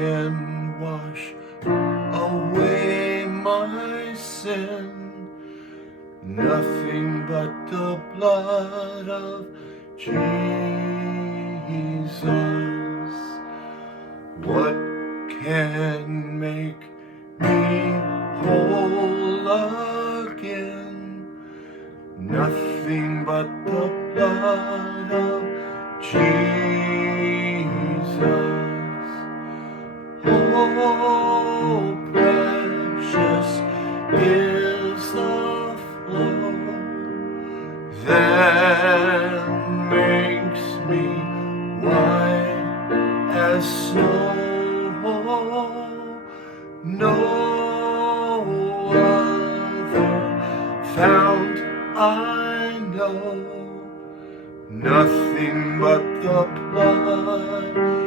can wash away my sin. Nothing but the blood of Jesus. What can make me whole again? Nothing but the blood of Jesus. Oh, precious is the flow that makes me white as snow. No other fount I know, nothing but the blood